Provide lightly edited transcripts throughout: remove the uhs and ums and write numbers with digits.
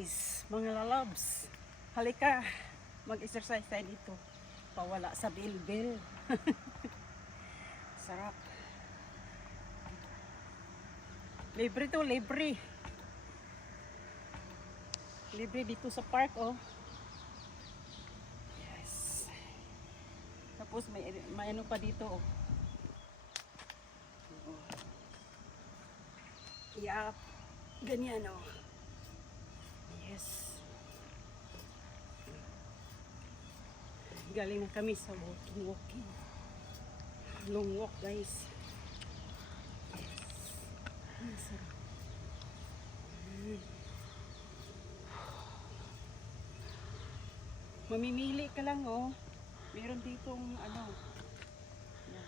guys, mga lalabs. Halika, mag-exercise tayo dito. Pawala sa bilbil. Sarap. Libre to, libre. Libre dito sa park, oh. Yes. Tapos may ano pa dito, oh. Yup. Ganyan, oh. Yes. Galing na kami sa walking. Long walk, guys. Yes. Ang sarap. Mamimili ka lang, oh. Meron ditong ano. Yan.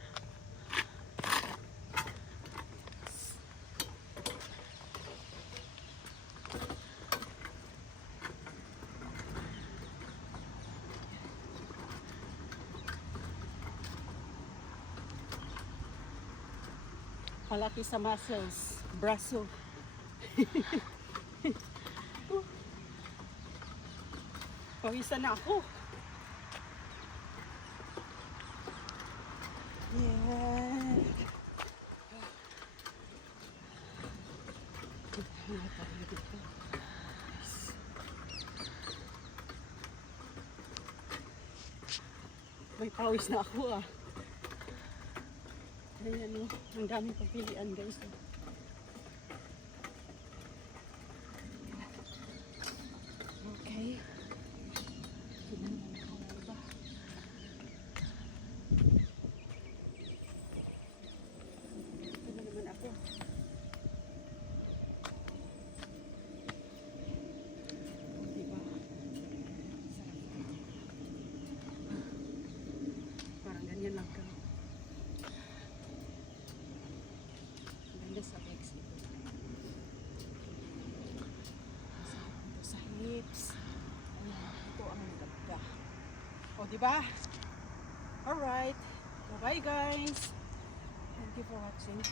Palaki sa muscles, braso. Pawisan na ako. Yeah. May pawis na ako, ah. Ayan, oh. Ang daming pagpilian, guys. Okay. Ito na naman ako. Diba? Sarap. Parang ganyan lang ka. Ganda sa legs ito. Masarap ito sa hips. Ayan, ito ang ganda. O, diba? Alright. Bye-bye, guys. Thank you for watching.